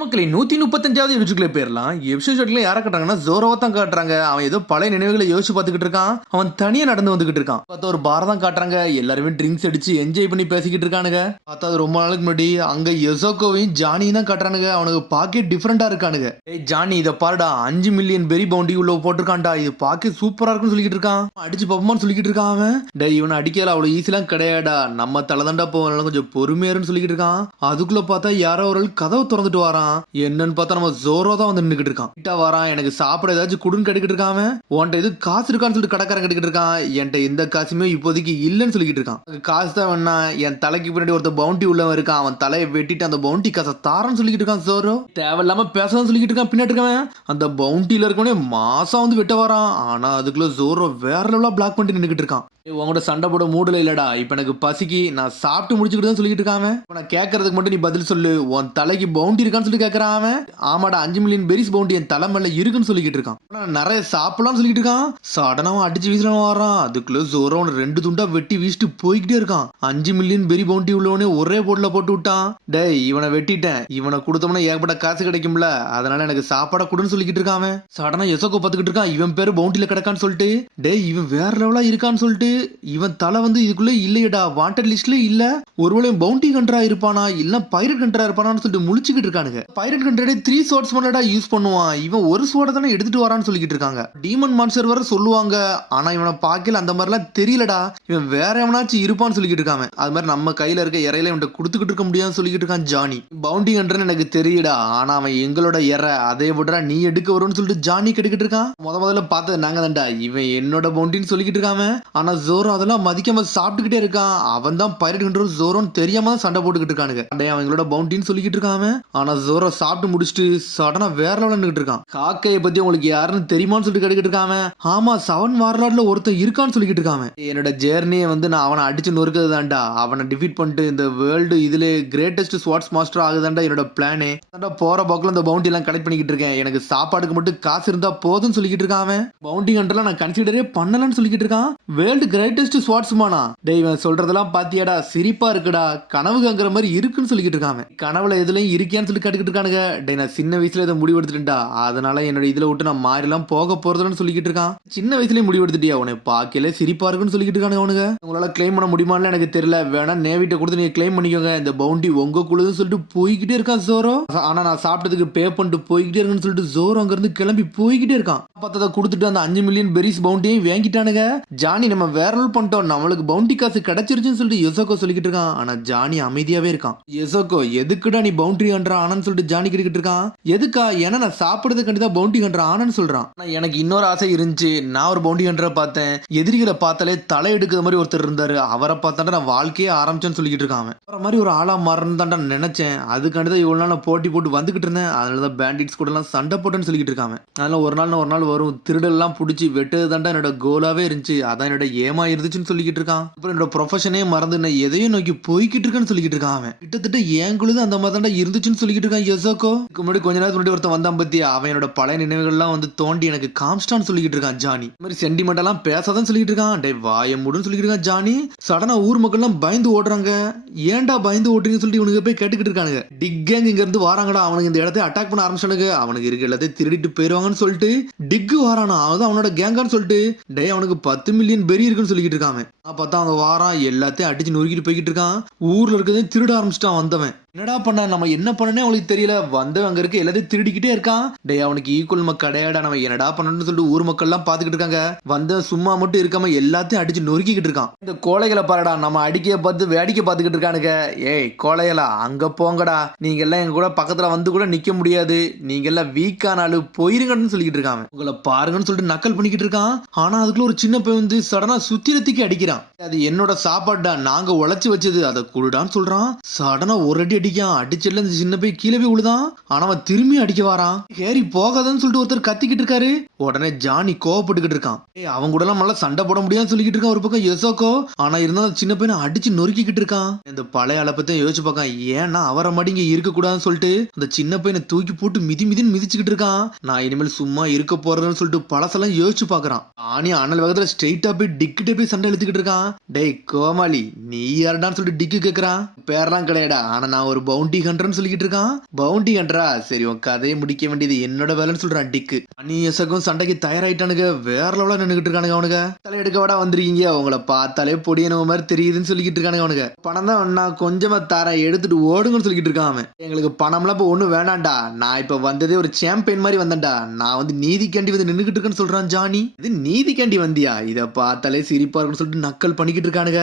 மக்களே 135வது எபிசோட்ல போயிடலாம். எபிசோட்ல யாரை காட்டுறாங்கன்னா ஜோரோவை தான் காட்டுறாங்க. அவன் ஏதோ பழைய நினைவுகளை யோசிச்சு பார்த்துக்கிட்டு இருக்கான். அவன் தனியா நடந்து வந்துகிட்டு இருக்கான். பார்த்தா ஒரு பார் தான் காட்டுறாங்க. எல்லாருமே ட்ரிங்க்ஸ் அடிச்சு என்ஜாய் பண்ணி பேசிக்கிட்டு இருக்கானுங்க. பார்த்தா அது ரொம்ப நாளுக்கு முன்னாடி அங்க யசோகோவையும் ஜானியும் தான் காட்டுறானுங்க. அவனுக்கு பாக்கெட் டிஃப்ரெண்டா இருக்கானுங்க. ஏய் ஜானி இதை பாருடா, 5 மில்லியன் பெரி பவுண்டி உள்ள போட்டிருக்கான்டா. இது பாக்கெட் சூப்பரா இருக்குன்னு சொல்லிக்கிட்டு இருக்கான். அடிச்சு பப்பமான்னு சொல்லிக்கிட்டு இருக்கான் அவன். டே இவனை அடிக்கல அவ்வளவு ஈஸிலாம் கிடையாடா, நம்ம தலைதாண்டா போவாங்க, கொஞ்சம் பொறுமையாருன்னு சொல்லிக்கிட்டு இருக்கான். அதுக்குள்ள பார்த்தா யாரோ ஒரு கதவை திறந்துட்டு வரான். என்னன்னு பார்த்தா நம்ம ஜோரோ தான் வந்து நின்னுக்கிட்டு இருக்கான். கிட்ட வரான். எனக்கு சாப்பிட ஏதாச்சும் குடுன்னு கேட்டுக்கிட்டு இருக்கான். உன்ட்ட இது காசு இருக்கான்னு சொல்லிட்டு கடைக்காரன் கேட்டுக்கிட்டு இருக்கான். என்கிட்ட எந்த காசுமே இப்போதைக்கு இல்லைன்னு சொல்லிக்கிட்டு இருக்கான். காசு தான் வேணா, என் தலைக்கு பின்னாடி ஒருத்த பவுண்டி உள்ளவன் இருக்கான். அவன் தலையை வெட்டிட்டு அந்த பவுண்டி காசை தாரன்னு சொல்லிக்கிட்டு இருக்கான். ஜோரோ தேவையில்லாம பேசதான் சொல்லிக்கிட்டு இருக்கான். பின்னாடி இருக்கவன் அந்த பவுண்டியில இருக்கவனே மாசம் வந்து வெட்ட வரான். ஆனா அதுக்குள்ள ஜோரோ வேற லெவலா பிளாக் பண்ணிட்டு நின்னுக்கிட்டு இருக்கான். உங்களோட சண்டை போட மூடல இல்லடா, இப்ப எனக்கு பசிக்கு, நான் சாப்பிட்டு முடிச்சுக்கிட்டு தான் சொல்லிட்டு இருக்காம. நான் கேட்கறதுக்கு மட்டும் நீ பதில் சொல்லு, உன் தலைக்கு பவுண்டி இருக்கான்னு சொல்லி கேட்கறான் அவன். ஆமாடா 5 மில்லியன் பெரிஸ் பவுண்டி என் தலை மேல இருக்குன்னு சொல்லிக்கிட்டு இருக்கான். நிறைய சாப்பிடலாம்னு சொல்லிட்டு இருக்கான். சடனா அடிச்சு வீசலாம் வரான். அதுக்குள்ள ஜோரோ 2 துண்டா வெட்டி வீசிட்டு போய்கிட்டே இருக்கான். 5 மில்லியன் பெரி பவுண்டி உள்ளவனே ஒரே போட்ல போட்டு விட்டான். டேய் இவனை வெட்டிட்டேன், இவனை கொடுத்தோம்னா ஏகப்பட்ட காசு கிடைக்கும்ல, அதனால எனக்கு சாப்பாட கொடுன்னு சொல்லிக்கிட்டு இருக்கான். சடனா யசோகோ பாத்துக்கிட்டு இருக்கான். இவன் பேரு பவுண்டில கிடக்கான்னு சொல்லிட்டு, டேய் இவன் வேற லெவலா இருக்கான்னு சொல்லிட்டு, இவன் தலை வந்து இதுக்குள்ள இல்லையடா, வாண்டட் லிஸ்ட்ல இல்ல. ஒருவேளை பவுண்டி கண்ட்ரா இருப்பானா இல்ல பைரட் கண்ட்ரா இருப்பானான்னு சொல்லிட்டு முழிச்சுக்கிட்டு இருக்கானுங்க. பைரட் கண்ட்ரே 3 ஸ்வார்ட்ஸ் மன்னடா யூஸ் பண்ணுவான். இவன் ஒரு ஸ்வார்ட தானே எடுத்துட்டு வரான்னு சொல்லிக்கிட்டு இருக்காங்க. டீமன் மான்ஸ்டர் வர சொல்லுவாங்க. ஆனா இவனை பாக்கல அந்த மாதிரிலாம் தெரியலடா. இவன் வேற எவனாச்சும் இருப்பான்னு சொல்லிக்கிட்டு இருக்காங்க. அது மாதிரி நம்ம கையில இருக்க இறையில இவன் கொடுத்துக்கிட்டு இருக்க முடியாதுன்னு சொல்லிக்கிட்டு இருக்கான் ஜானி. பவுண்டி கண்ட்ரன்னு எனக்கு தெரியுடா, ஆனா அவன் எங்களோட இறை, அதே விடுறா நீ எடுக்க வரும்னு சொல்லிட்டு ஜானி கேட்டுக்கிட்டு இருக்கான். முதல்ல பார்த்தது நாங்க தான்டா, இவன் என்னோட பவுண்டின்னு சொல்லிக்கிட்டு இருக்காம. ஆனா ஜோரோ அதெல்லாம் மதிக்காம சாப்பிட்டுக்கிட்டே இருக்கான். அவன் தான் பைரட் கண்ட்ரோல் ஜோரோன்னு தெரியாம தான் சண்டை போட்டுக்கிட்டு இருக்கானுங்க. அவங்களோட பவுண்டின்னு சொல்லிக்கிட்டு இருக்கான். ஆனா ஜோரோ சாப்பிட்டு முடிச்சுட்டு சடனா வேற லெவல்ல நின்னுட்டு இருக்கான். காக்கையை பத்தி உங்களுக்கு யாருன்னு தெரியுமான்னு சொல்லிட்டு கேட்டுக்கிட்டு இருக்காம. ஆமா 7 வார்லாட்ல ஒருத்தன் இருக்கான்னு சொல்லிக்கிட்டு இருக்கான். என்னோட ஜேர்னியை வந்து நான் அவனை அடிச்சு நொறுக்கிறது தான்டா, அவனை டிஃபீட் பண்ணிட்டு இந்த வேர்ல்டு இதுல கிரேட்டஸ்ட் ஸ்வாட்ஸ் மாஸ்டர் ஆகுதாண்டா என்னோட பிளானே. போற போக்குல இந்த பவுண்டி எல்லாம் கலெக்ட் பண்ணிக்கிட்டு இருக்கேன். எனக்கு சாப்பாடுக்கு மட்டும் காசு இருந்தா போதும்னு சொல்லிக்கிட்டு இருக்கான். பவுண்டி கண்ட்ரோல் நான் கன்சிடரே பண்ணலன்னு சொல்லிக்கிட்டு இருக்கான். வேர்ல்டு கிரேட்டஸ்ட் ஸ்வாட்ஸ்மானா டேய் இவன் சொல்றதெல்லாம் பாத்தியாடா, சிரிப்பா இருக்குடா, கனவு காங்குற மாதிரி இருக்குன்னு சொல்லிக்கிட்டு இருக்கான். கனவுல எதுலயும் இருக்கியான்னு சொல்லி கேட்டுக்கிட்டு இருக்கானுங்க. டேய் நான் சின்ன வயசுல இதை முடிவு எடுத்துட்டா, அதனால என்னோட இதுல விட்டு நான் மாறிலாம் போக போறதுன்னு சொல்லிக்கிட்டு இருக்கான். சின்ன வயசுலயே முடிவு எடுத்துட்டியா, உனக்கு பாக்கல சிரிப்பா இருக்குன்னு சொல்லிக்கிட்டு இருக்கானு. அவனுங்க உங்களால கிளைம் பண்ண முடியுமான்னு எனக்கு தெரியல, வேணா நேவிட்ட கொடுத்து நீங்க கிளைம் பண்ணிக்கோங்க, இந்த பவுண்டி உங்க குழுதுன்னு சொல்லிட்டு போய்கிட்டே இருக்கான் ஜோரோ. ஆனா நான் சாப்பிட்டதுக்கு பே பண்ணிட்டு போய்கிட்டே இருக்குன்னு சொல்லிட்டு ஜோரோ அங்க இருந்து கிளம்பி போய்கிட்டே இருக்கான். பார்த்ததை கொடுத்துட்டு அந்த 5 மில்லியன் பெரிஸ் பவுண்டியும் வாங்கிட்டானுங்க. ஜானி நம்ம வேற ரோல் பண்ணிட்டோம், நம்மளுக்கு பவுண்டி காசு கிடைச்சிருச்சுன்னு சொல்லிட்டு யசோகோ சொல்லிக்கிட்டு இருக்கான். ஆனா ஜானி அமைதியாவே இருக்கான். யசோகோ எதுக்குடா நீ பவுண்டரி கண்ட்ரா ஆனன்னு சொல்லிட்டு ஜானி கிட்ட இருக்கான். எதுக்கா, ஏன்னா நான் சாப்பிடுறது கண்டிப்பா பவுண்டரி கண்ட்ரா ஆனன்னு சொல்றான். எனக்கு இன்னொரு ஆசை இருந்துச்சு, நான் ஒரு பவுண்டரி கண்ட்ரா பார்த்தேன். எதிரிகளை பார்த்தாலே தலை எடுக்கிற மாதிரி ஒருத்தர் இருந்தாரு, அவரை பார்த்தாண்டா நான் வாழ்க்கையே ஆரம்பிச்சேன்னு சொல்லிக்கிட்டு இருக்கான். அவன் மாதிரி ஒரு ஆளா மாறன்னு தாண்டா நினைச்சேன். அதுக்காண்டிதான் இவ்வளவு நாள் நான் போட்டி போட்டு வந்துகிட்டு இருந்தேன். அதனாலதான் பேண்டிட்ஸ் கூட எல்லாம் சண்டை போட்டேன்னு சொல்லிக்கிட்டு இருக்காங்க. அதனால ஒரு நாள் வரும், திருடெல்லாம் பிடிச்சி வெட்டது தாண்டா என்னோட கோலாவே இருந்துச்சு, அதான் என்னோட ஏமா இருந்துச்சுன்னு சொல்லிக்கிட்டு இருக்கான். அப்புறம் என்னோட ப்ரொஃபஷனே மறந்து நான் எதையும் நோக்கி போய்கிட்டு இருக்கேன்னு சொல்லிக்கிட்டு இருக்கான். அவன் கிட்டத்தட்ட என் குழுது அந்த மாதிரி தாண்டா இருந்துச்சுன்னு சொல்லிக்கிட்டு இருக்கான் யசோகோ. முன்னாடி கொஞ்ச நேரத்துக்கு முன்னாடி ஒருத்தன் வந்தான் பத்தி, அவன் என்னோட பழைய நினைவுகள்லாம் வந்து தோண்டி எனக்கு காம்ஸ்டான்னு சொல்லிக்கிட்டு இருக்கான் ஜானி. இந்த மாதிரி சென்டிமெண்டெல்லாம் பேசாதான் சொல்லிக்கிட்டு இருக்கான். டே வாய மூடுன்னு சொல்லிக்கிட்டு இருக்கான் ஜானி. சடனா ஊர் மக்கள் எல்லாம் பயந்து ஓடுறாங்க. ஏன்டா பயந்து ஓடுறீங்கன்னு சொல்லிட்டு இவனுக்கு போய் கேட்டுக்கிட்டு இருக்கானுங்க. டிக் கேங் இங்க இருந்து வாராங்கடா, அவனுக்கு இந்த இடத்தை அட்டாக் பண்ண ஆரம்பிச்சானுங்க. அவனுக்கு இருக்க எல்லாத்தையும் திருடிட்டு போயிருவாங்கன்னு சொல்லிட்டு டிக்கு வாரானா, அதுதான் அவனோட கேங்கான்னு சொல்லிட்டு. டே அவனுக்கு 10 மில்லியன் பெரி இருக்குன்னு சொல்லிக்கிட்டு இருக்கான். பார்த்தா அவன் வாரான், எல்லாத்தையும் அடிச்சு நொறுக்கிட்டு போய்கிட்டு இருக்கான். ஊர்ல இருக்கிறதே திருட ஆரம்பிச்சிட்டான் வந்தவன். என்னடா பண்ண, நம்ம என்ன பண்ணனே அவனுக்கு தெரியல, வந்தவன் அங்க இருக்க எல்லாத்தையும் திருடிக்கிட்டே இருக்கான். டே அவனுக்கு ஈக்குவல் கிடையாடா, நம்ம என்னடா பண்ணணும்னு சொல்லிட்டு ஊர் மக்கள் எல்லாம் பாத்துக்கிட்டு இருக்காங்க. வந்த சும்மா மட்டும் இருக்காம எல்லாத்தையும் அடிச்சு நொறுக்கிக்கிட்டு இருக்கான். இந்த கோழைகளை பாருடா, நம்ம அடிக்க பார்த்து வேடிக்கை பார்த்துக்கிட்டு இருக்கானுங்க. ஏய் கோழைகளா அங்க போங்கடா, நீங்க எல்லாம் எங்க கூட பக்கத்துல வந்து கூட நிக்க முடியாது, நீங்க எல்லாம் வீக்கானாலும் போயிருங்கன்னு சொல்லிக்கிட்டு இருக்காங்க. உங்களை பாருங்கன்னு சொல்லிட்டு நக்கல் பண்ணிக்கிட்டு இருக்கான். ஆனா அதுக்குள்ள ஒரு சின்ன பையன் வந்து சடனா சுத்திரத்துக்கு அடிக்கிறான். அது என்னோட சாப்பாடுடா, நாங்க உழைச்சு வச்சது, அதை குடுடான்னு சொல்றான். சடனா ஒரு அடி அடிக்கான். அடிச்சல இந்த சின்ன போய் கீழே போய் விழுதான். ஆனா அவன் திரும்பி அடிக்க வரான். ஹேரி போகாதன்னு சொல்லிட்டு ஒருத்தர் கத்திக்கிட்டு இருக்காரு. உடனே ஜானி கோவப்பட்டுக்கிட்டு இருக்கான். அவங்க கூட எல்லாம் நல்லா சண்டை போட முடியாதுன்னு சொல்லிக்கிட்டு இருக்கான் ஒரு பக்கம் யசோகோ. ஆனா இருந்தாலும் சின்ன பையனை அடிச்சு நொறுக்கிக்கிட்டு இருக்கான். இந்த பழைய அலப்பத்தை யோசிச்சு பார்க்கான். ஏன்னா அவரை மாடி இங்க இருக்க கூடாதுன்னு சொல்லிட்டு அந்த சின்ன பையனை தூக்கி போட்டு மிதின்னு மிதிச்சுக்கிட்டு இருக்கான். நான் இனிமேல் சும்மா இருக்க போறதுன்னு சொல்லிட்டு பழசெல்லாம் யோசிச்சு பாக்குறான். ஆனி அனல் வேகத்துல ஸ்ட்ரெயிட்டா போய் டிக்கிட்டே போய் சண்டை எழுத்துக்கிட்டு இருக்கான். டேய் கோமாளி, நீ யாருடான்னு சொல்லிட்டு டிக்கு கேக்குறான். பேரெல்லாம் கிடையாடா, ஆனா நான் ஒரு பவுண்டி ஹண்டர்னு சொல்லிக்கிட்டு இருக்கான். பவுண்டி ஹண்டரா? சரி, உன் கதையை முடிக்க வேண்டியது என்னோட வேலைன்னு சொல்றான் டிக்கு. நீ எசக்கும் சண்டைக்கு தயாராயிட்டானுங்க, வேற லெவலா நின்னுகிட்டு இருக்கானுங்க அவனுங்க. தலையெடுக்க வாடா வந்திருக்கீங்க, உங்களை பார்த்தாலே பொடியனவ மாதிரி தெரியுதுன்னு சொல்லிக்கிட்டு இருக்கானுங்க அவனுங்க. பணம் தான் நான் கொஞ்சமா தரேன், எடுத்துட்டு ஓடுங்கன்னு சொல்லிக்கிட்டு இருக்கான் அவன். எங்களுக்கு பணம்லாம் இப்ப ஒண்ணு வேணாண்டா, நான் இப்ப வந்ததே ஒரு சாம்பியன் மாதிரி வந்தேன்டா, நான் வந்து நீதிக்காண்டி வந்து நின்னுகிட்டு இருக்கேன்னு சொல்றான் ஜானி. இது நீதிக்காண்டி வந்தியா? இத பார்த்தாலே சிரிப்பா இருக்குன்னு சொல்லிட்டு நக்கல் பண்ணிக்கிட்டு இருக்கானுங்க.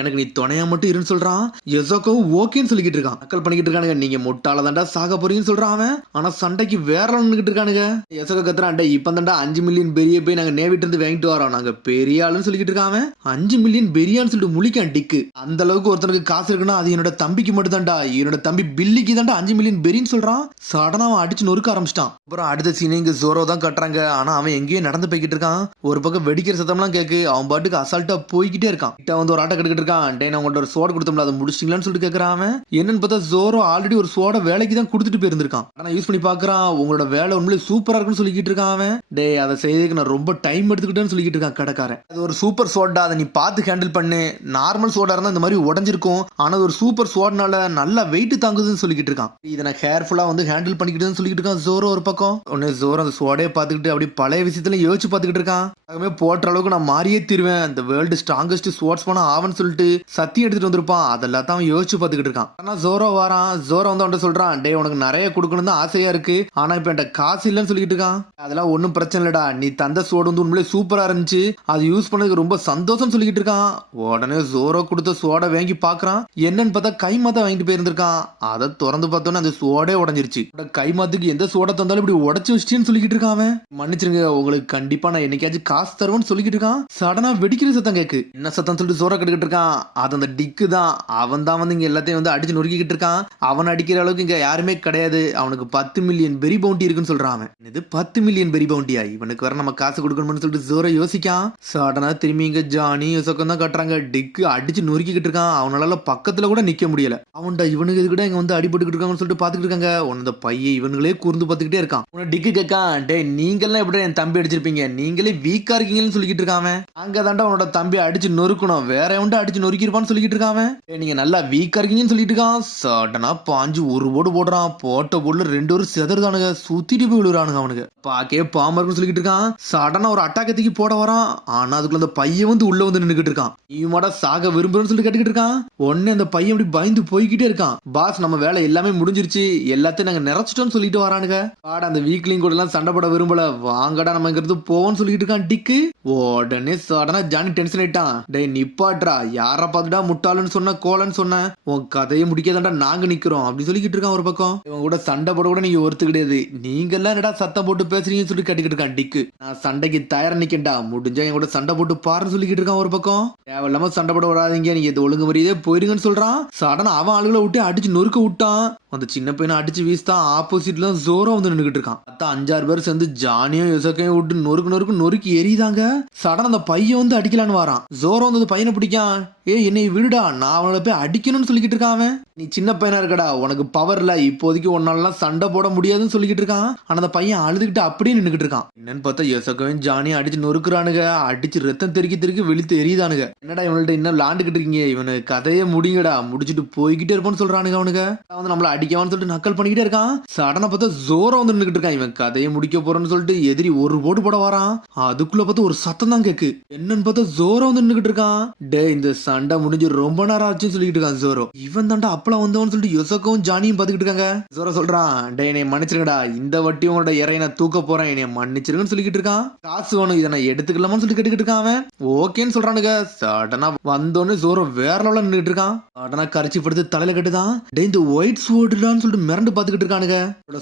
எனக்கு நீ துணையா மட்டும் இருன்னு சொல்றான். எசோக்கோ ஓகேன்னு சொல்லிக்கிட்டு இருக்கான். நக்கல் பண்ணிக்கிட்டு இருக்கானுங்க. நீங்க முட்டாள தாண்டா சாக போறீங்கன்னு சொல்றான் அவன். ஆனா சண்டைக்கு வேற நின்னுகிட்டு இருக்கானுங்க. எசோக்கோ கத்துறான், இப்ப தாண்டா 5 மில்லியன் பெரிய போய் நாங்க நேவிட்டு இருந்து வாங்கிட்டு வரோம், நாங்க பெரிய ஆளுன்னு சொல்லிக்கிட்டு இருக்கான் அவன். 5 மில்லியன் பெரியான்னு சொல்லிட்டு முழிக்கான் டிக்கு. அந்த அளவுக்கு ஒருத்தனுக்கு காசு இருக்குன்னா அது என்னோட தம்பிக்கு மட்டும் தான்டா, என்னோட தம்பி பில்லிக்கு தாண்டா 5 மில்லியன் பெரின்னு சொல்றான். சடனா அவன் அடிச்சு நொறுக்க ஆரம்பிச்சிட்டான். அப்புறம் அடுத்த சீன் இங்க ஜோரோ தான் கட்டுறாங்க. ஆனா அவன் எங்கேயும் நடந்து போய்கிட்டு இருக்கான். ஒரு பக்கம் வெடிக்கிற சத்தம்லாம் கேக்கு. அவன் பாட்டுக்கு அசால்ட்டா போய்கிட்டே இருக்கான். கிட்ட வந்து ஒரு ஆட்டை கட்டுக்கிட்டு இருக்கான். டே, நான் உங்கள்ட்ட ஒரு சோட கொடுத்தோம்ல, அதை முடிச்சிட்டீங்களான்னு சொல்லிட்டு கேட்கறான் அவன். என்னன்னு பார்த்தா ஜோரோ ஆல்ரெடி ஒரு சோட வேலைக்கு தான் கொடுத்துட்டு போயிருந்திருக்கான். ஆனா யூஸ் பண்ணி பாக்குறான். உங்களோட வேலை உண்மையிலே சூப்பரா இருக்குன்னு சொல்லிக்கிட்டு இருக்கான் அவன். டே, அதை செய்யறதுக்கு நான் ரொம்ப டைம் எடுத்துக்கிட்டேன்னு சொல்லிக்கிட்டு இருக்கான் கடைக்காரன். அது ஒரு சூப்பர் சோடா, அதை நீ பார்த்து ஹேண்டில் பண்ணு. நார்மல் சோடா இருந்தா இந்த மாதிரி உடஞ்சிருக்கும், ஆனா ஒரு சூப்பர் சோடனால நல்லா வெயிட் தாங்குதுன்னு சொல்லிக்கிட்டு இருக்கான். இதை நான் கேர்ஃபுல்லா வந்து ஹேண்டில் பண்ணிக்கிட்டு சொல்லிக்கிட்டு இருக்கான் ஜோரோ ஒரு பக்கம். உடனே ஜோரோ அந்த சோடையை பார்த்துக்கிட்டு அப்படி பழைய விஷயத்துல யோசிச்சு பார்த்துக்கிட்டு இருக்கான். அதுமே போட்ட அளவுக்கு நான் மாறியே தீருவேன், இந்த வேர்ல்டு ஸ்ட்ராங்கஸ்ட் ஸ்போர்ட்ஸ்மேனா ஆவன்னு சொல்லிட்டு சத்தியம் எடுத்துட்டு வந்திருப்பான். அதெல்லாம் தான் அவன் யோசிச்சு பார்த்துக்கிட்டு இருக்கான். ஆனா ஜோரோ வரான். ஜோரோ வந்து அவன்கிட்ட சொல்றான், டே, உனக்கு நிறைய கொடுக்கணும் தான் ஆசையா இருக்கு, ஆனா இப்ப என்கிட்ட காசு இல்லைன்னு சொல்லிக்கிட்டு இருக்கான். அதெல்லாம் ஒன்னும் பிரச்சனை இல்லடா, நீ தந்த சோடு வந்து உண்மையிலே சூப்பரா இருந்துச்சு, அது யூஸ் பண்ணதுக்கு ரொம்ப சந்தோஷம் சொல்லிக்கிட்டு இருக்கான். உடனே ஜோரோ கொடுத்த சோடை வாங்கி பாக்குறான். என்னன்னு பார்த்தா கை மாத்த வாங்கிட்டு போயிருந்திருக்கான். அதை திறந்து பார்த்தோன்னே அந்த சோடே உடஞ்சிருச்சு. கை மாத்துக்கு எந்த சோடை தந்தாலும் இப்படி உடச்சு வச்சிட்டேன்னு சொல்லிக்கிட்டு இருக்கான் அவன். மன்னிச்சிருங்க, உங்களுக்கு கண்டிப்பா நான் என்னைக்காச்சும் காசு தருவேன்னு சொல்லிக்கிட்டு இருக்கான். சடனா வெடிக்கிற சத்தம் கேக்கு. என்ன சத்தம் சொல்லிட்டு ஜோரோ கட்டுக்கிட்டு இருக்கான். அது அந்த டிக்கு தான். அவன் தான் வந்து இங்க எல்லாத்தையும் வந்து அடிச்சு நொறுக்கிட்டு இருக்கான். அவன் அடிக்கிற அளவுக்கு இங்க யாருமே கிடையாது. அவனுக்கு 10 மில்லியன் பெரி பவுண்டி இருக்குன்னு சொல்றான் அவன். இது 10 மில்லியன் பெரி பவுண்டியா? இவனுக்கு வர நம்ம காசு கொடுக்கணும்னு சொல்லிட்டு ஜோரோ யோசிக்கான். சடனா திரும்பி இங்க ஜானி யோசக்கம் தான் கட்டுறாங்க. டிக்கு அடிச்சு நொறுக்கிட்டு இருக்கான். அவனால பக்கத்துல கூட நிக்க முடியல. அவன்டா இவனுக்கு இது கூட இங்க வந்து அடிபட்டுக்கிட்டு இருக்காங்கன்னு சொல்லிட்டு பாத்துக்கிட்டு இருக்காங்க. உன்னத பையன் இவனுங்களே கூர்ந்து பாத்துக்கிட்டே இருக்கான். உன டிக்கு கேட்கான், டே, நீங்கெல்லாம் எப்படி என் தம்பி அடிச்சிருப்பீங்க, நீங்களே வீக்கா இருக்கீங்கன்னு சொல்லிக்கிட்டு இருக்கான். அங்க தாண்டா உன்னோட தம்பி அடிச்சு நொறுக்கணும், வேற எவன்டா அடிச்சு நொறுக்கிருப்பான்னு சொல்லிக்கிட்டு இருக்கான். நீங்க நல்லா வீக்கா இருக்கீங்கன்னு சொல்லிட்டு இருக்கான். சடனா பாஞ்சு ஒரு போடு போடுறான். போட்ட போடுல 2 பேரும் செதறுதானுங்க, சுத்திட்டு போய் விழுறானுங்க. அவனுக்கு பாக்கே பாம்பா இருக்குன்னு சொல்லிக்கிட்டு இருக்கான். சடனா ஒரு அட்டாக்கத்துக்கு போட வரான். ஆனா அதுக்குள்ள அந்த பையன் வந்து உள்ள வந்து நின்னுக்கிட்டு இருக்கான். இவமாடா சாக விரும்புறன்னு சொல்லிட்டு கேட்டுக்கிட்டு இருக்கான். உடனே அந்த பையன் அப்படி பயந்து போய்கிட்டே இருக்கான். பாஸ், நம்ம வேலை எல்லாமே முடிஞ்சிருச்சு, எல்லாத்தையும் நாங்க நிறைச்சிட்டோம்னு சொல்லிட்டு வரானுங்க. பாட அந்த வீக்லிங் கூட எல்லாம் சண்டை போட விரும்பல, வாங்கடா நம்ம இங்கிறது போவோம்னு சொல்லிட்டு இருக்கான் டிக்கு. உடனே சடனா ஜானி டென்ஷன் ஆயிட்டான். டே, நிப்பாட்ரா, யார பாத்துட்டா முட்டாளுன்னு சொன்ன கோலன்னு சொன்ன, உன் கதையை முடிக்காதாண்டா நாங்க நிக்கிறோம் அப்படி சொல்லிக்கிட்டு இருக்கான். ஒரு பக்கம் இவன் கூட சண்டை போட கூட நீங்க ஒருத்து கிடையாது, நீங்க எல்லாம் என்னடா சத்தம் போட்டு பேசுறீங்கன்னு சொல்லி கட்டிக்கிட்டு இருக்கான் டிக்கு. நான் சண்டைக்கு தயாரா நிக்கண்டா, முடிஞ்சா என் கூட சண்டை போட்டு பாருன்னு சொல்லிக்கிட்டு இருக்கான். ஒரு பக்கம் தேவையில்லாம சண்டை போட விடாதீங்க, நீங்க இது ஒழுங்கு மரியாதையே போயிருங்கன்னு சொல்றான். சடனா அவன் ஆளுகளை விட்டு அடிச்சு நொறுக்க விட்டான். அந்த சின்ன பையனை அடிச்சு வீசுதான். ஆப்போசிட்ல ஜோரோ வந்து நின்னுகிட்டு இருக்கான். 5-6 பேர் சேர்ந்து ஜானியும் யோசக்கையும் விட்டு நொறுக்கு எரியுதாங்க. சடனா அந்த பையன் வந்து அடிக்கலான்னு வரான். ஜோரோ வந்து பையனை பிடிக்கான். என்னை விடுடா, நான் அவனை போய் அடிக்கணும்னு சொல்லிக்கிட்டு இருக்கான். நீ சின்ன பையனா இருக்கடா, உனக்கு பவர் இல்ல, இப்போதைக்கு ஒன்னாலாம் சண்டை போட முடியாதுன்னு சொல்லிக்கிட்டு இருக்கான். ஆனா அந்த பையன் அழுதுகிட்டு அப்படியே நின்னுகிட்டு இருக்கான். என்னன்னு பார்த்தா யோசக்கையும் ஜானியும் அடிச்சு நொறுக்குறானுங்க. அடிச்சு ரத்தம் தெறிக்க வெளுத்து எரியுதானுங்க. என்னடா இவன்கிட்ட இன்னும் விளாண்டுகிட்டு இருக்கீங்க, இவனு கதையை முடிங்கடா, முடிச்சுட்டு போய்கிட்டே இருப்பான்னு சொல்றானுங்க. அவனுங்க வந்து நம்மள அடிக்கவான்னு சொல்லிட்டு நக்கல் பண்ணிக்கிட்டே இருக்கான். சடனா பார்த்தா ஜோரோ வந்து நின்னுகிட்டு இருக்கான். இவன் கதையை முடிக்க போறேன்னு சொல்லிட்டு எதிரி ஒரு போடு போட வரான். அதுக்குள்ள பார்த்தா ஒரு சத்தம் தான் கேக்கு. என்னன்னு பார்த்தா ஜோரோ வந்து நின்னுகிட்டு இருக்கான். டே, இந்த சண்டை முடிஞ்சு ரொம்ப நேரம் ஆச்சுன்னு சொல்லிட்டு இருக்கான் ஜோரோ. இவன் தாண்டா அப்பலாம் வந்தவன்னு சொல்லிட்டு யோசக்கும் ஜானியும் பாத்துக்கிட்டு இருக்காங்க. ஜோரோ சொல்றான், டே, என்னை மன்னிச்சிருங்கடா, இந்த வட்டி உங்களோட இறைய நான் தூக்க போறேன், என்னை மன்னிச்சிருங்கன்னு சொல்லிக்கிட்டு இருக்கான். காசு வேணும், இதை நான் எடுத்துக்கலாமான்னு சொல்லிட்டு கேட்டுக்கிட்டு இருக்கான். அவன் ஓகேன்னு சொல்றானுங்க. சடனா வந்தோன்னு ஜோரோ வேற லெவல்ல நின்னுட்டு இருக்கான். சடனா கரிச்சி படுத்து தலையில கட்டுதான். டே, இந்த ஒயிட் சோடுலான்னு சொல்லிட்டு மிரண்டு பாத்துக்கிட்டு இருக்கானுங்க.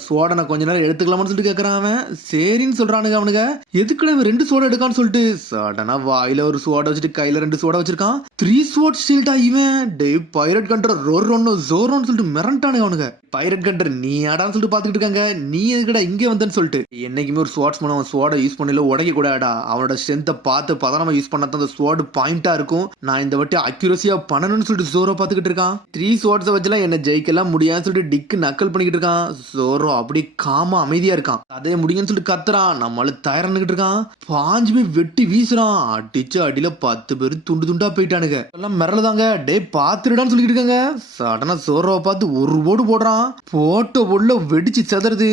சோட நான் கொஞ்ச நேரம் எடுத்துக்கலாமான்னு சொல்லிட்டு கேட்கறான். அவன் சரின்னு சொல்றானுங்க. அவனுங்க எதுக்குள்ள 2 சோடா எடுக்கான்னு சொல்லிட்டு சடனா வாயில ஒரு சோடா வச்சுட்டு கையில 2 சோடா வச்சிருக்கான். 3 சோட் ஸ்டீல்டா இவன். டே, பைரட் கண்டர் ரொரோன்னு ஜோரோன்னு சொல்லிட்டு மிரண்டானுங்க அவனுங்க. பைரட் கண்டர் நீ ஆடான்னு சொல்லிட்டு பாத்துக்கிட்டு இருக்காங்க. நீ எதுக்கடா இங்கே வந்தேன்னு சொல்லிட்டு. என்னைக்குமே ஒரு ஸ்வாட்ஸ்மேன் அவன் ஸ்வாட யூஸ் பண்ணல உடைக்க கூடாடா, அவனோட ஸ்ட்ரென்த்தை பார்த்து பதனமா யூஸ் பண்ணா அந்த ஸ்வாட் பாயிண்டா இருக்கும். நான் இந்த வாட்டி அக்யூரஸியா பண்ணணும்னு சொல்லிட்டு ஜோரோ பாத்துக்கிட்டு இருக்கான். 3 ஸ்வாட்ஸை வச்சுலாம் என்ன ஜெயிக்கலாம் முடியாதுன்னு சொல்லிட்டு டிக்கு நக்கல் பண்ணிக்கிட்டு இருக்கான். ஜோரோ அப்படி காமா அமைதியா இருக்கான். அதே முடியும்னு சொல்லிட்டு கத்துறான். நம்மள தயாரிக்கிட்டு இருக்கான். பாஞ்சு போய் வெட்டி வீசுறான். அடிச்சு அடியில 10 பேர் துண்டு துண்டா போயிட்டானுங்க. எல்லாம் மிரளுதாங்க. டே பாத்துடான்னு சொல்லிட்டு இருக்காங்க. சடனா ஜோரோவை பார்த்து ஒரு ஓடு போடுறான். போட்ட உள்ள வெடிச்சு செதறது.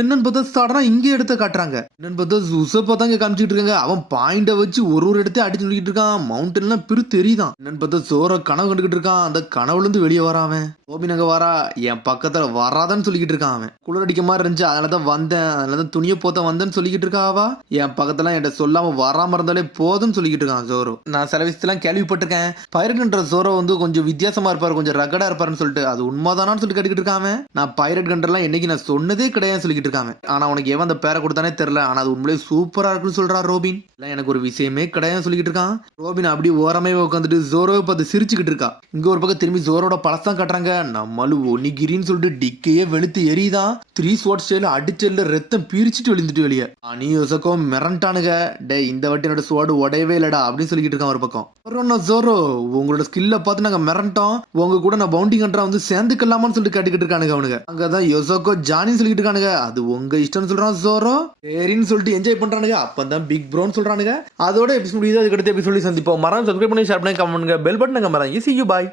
என்னன்னு பார்த்தா சடனா இங்க எடுத்த காட்டுறாங்க. என்னன்னு பார்த்தா ஜூசப்பா தாங்க காமிச்சிட்டு இருக்காங்க. அவன் பாயிண்ட வச்சு ஒரு இடத்தையும் அடிச்சு சொல்லிட்டு இருக்கான். மவுண்டன்லாம் பிரு தெரியுதான். என்னன்னு பார்த்தா ஜோரோ கனவு கண்டுகிட்டு இருக்கான். அந்த கனவுல இருந்து வெளியே வராமன். ரோபின் அங்க வரா, என் பக்கத்துல வராதான்னு சொல்லிக்கிட்டு இருக்கான். அவன் குளிர் அடிக்க மாதிரி இருந்துச்சு, அதனாலதான் வந்தேன், அதனாலதான் துணியை போத்த வந்தேன்னு சொல்லிக்கிட்டு இருக்கா. அவ என் பக்கத்துல என்கிட்ட சொல்லாம வராம இருந்தாலே போதும்னு சொல்லிக்கிட்டு இருக்கான் ஜோரோ. நான் சில விஷயத்தெல்லாம் கேள்விப்பட்டிருக்கேன். பைரட்ன்ற ஜோரோ வந்து கொஞ்சம் வித்தியாசமா இருப்பாரு, கொஞ்சம் ரகடா இருப்பாருன்னு சொல்லிட்டு. அது உண்மைதானான்னு சொல்லி கேட்டுக்கிட்டு இருக்காம. நான் பைரட் கண்டர்லாம் என்னைக்கு நான் சொன்னதே கிடையாதுன்னு சொல்லிக்கிட்டு இருக்காங்க. ஆனா உனக்கு எவன் அந்த பேரை கொடுத்தானே தெரியல, ஆனா அது உண்மையிலே சூப்பரா இருக்குன்னு சொல்றா ரோபின். எனக்கு ஒரு விஷயமே கிடையாதுன்னு சொல்லிக்கிட்டு இருக்கான். ரோபின் அப்படி ஓரமே உட்காந்துட்டு ஜோரோவை பார்த்து சிரிச்சுக்கிட்டு இருக்கா. இங்க ஒரு பக்கம் திரும்பி ஜோரோட பழசம் காட்டுறாங்க. நம்மளும் ஒனிகிரின்னு சொல்லிட்டு டிக்கையே வெளுத்து எரியுதான். 3 ஸ்வாட் ஸ்டைல அடிச்சல்ல ரத்தம் பீரிச்சிட்டு விழுந்துட்டு வெளியே. நீ யோசக்கோ மிரண்டானுங்க. டே இந்த வாட்டி என்னோட ஸ்வாடு உடையவே இல்லடா அப்படின்னு சொல்லிக்கிட்டு இருக்கான் ஒரு பக்கம். ஜோரோ உங்களோட ஸ்கில்ல பார்த்து நாங்க மிரண்டோம், உங்க கூட நான் பவுண்டிங் கண்ட்ரா வந்து சேர்ந்துக்கலாமான்னு சொல்லிட்டு கேட்டுக்கிட்டு இருக்கானுங்க அவனுங்க. அங்கதான் யோசக்கோ ஜானின்னு சொல்லிட்டு இருக்கானுங்க. அது உங்க இஷ்டம்னு சொல்றான் ஜோரோ. சரின்னு சொல்லிட்டு என்ஜாய் பண்றானுங்க. அப்பதான் பிக் ப்ரோன்னு சொல்றானுங்க. அதோட எபிசோட் முடியுது. அதுக்கடுத்து எபிசோட் சந்திப்போம். மறந்து சப்ஸ்கிரைப் பண்ணி ஷேர் பண்ணி கமெண்ட் பண்ணுங்க. பெல் பட்டன் மறந்து. See you, bye.